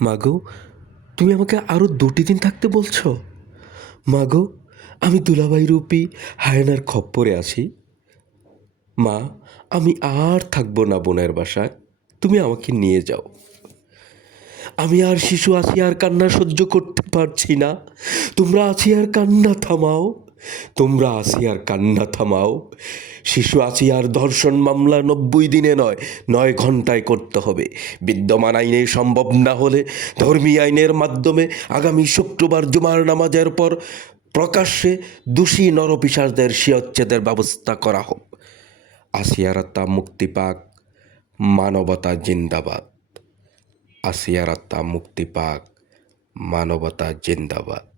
মাগো, তুমি আমাকে আরও দুটি দিন থাকতে বলছো? মাগো, আমি দুলাভাই রূপী হায়নার খপ্পরে আছি। মা, আমি আর থাকব না বোনের বাসায়। তুমি আমাকে নিয়ে যাও। আমি আর শিশু আছি আর কান্না সহ্য করতে পারছি না। তোমরা আছি আর কান্না থামাও। তোমরা আছি আর কান্না থামাও। শিশু আসিয়ার ধর্ষণ মামলা নব্বই দিনে নয় নয় ঘন্টায় করতে হবে। বিদ্যমান আইনে সম্ভব না হলে ধর্মীয় আইনের মাধ্যমে আগামী শুক্রবার জুমার নামাজের পর প্রকাশ্যে দোষী নরপিসারদের শিয়চ্ছেদের ব্যবস্থা করা হোক। আসিয়ার আত্মা মুক্তি পাক মানবতা জিন্দাবাদ। আসিয়ার আত্মা মুক্তি পাক মানবতা জিন্দাবাদ।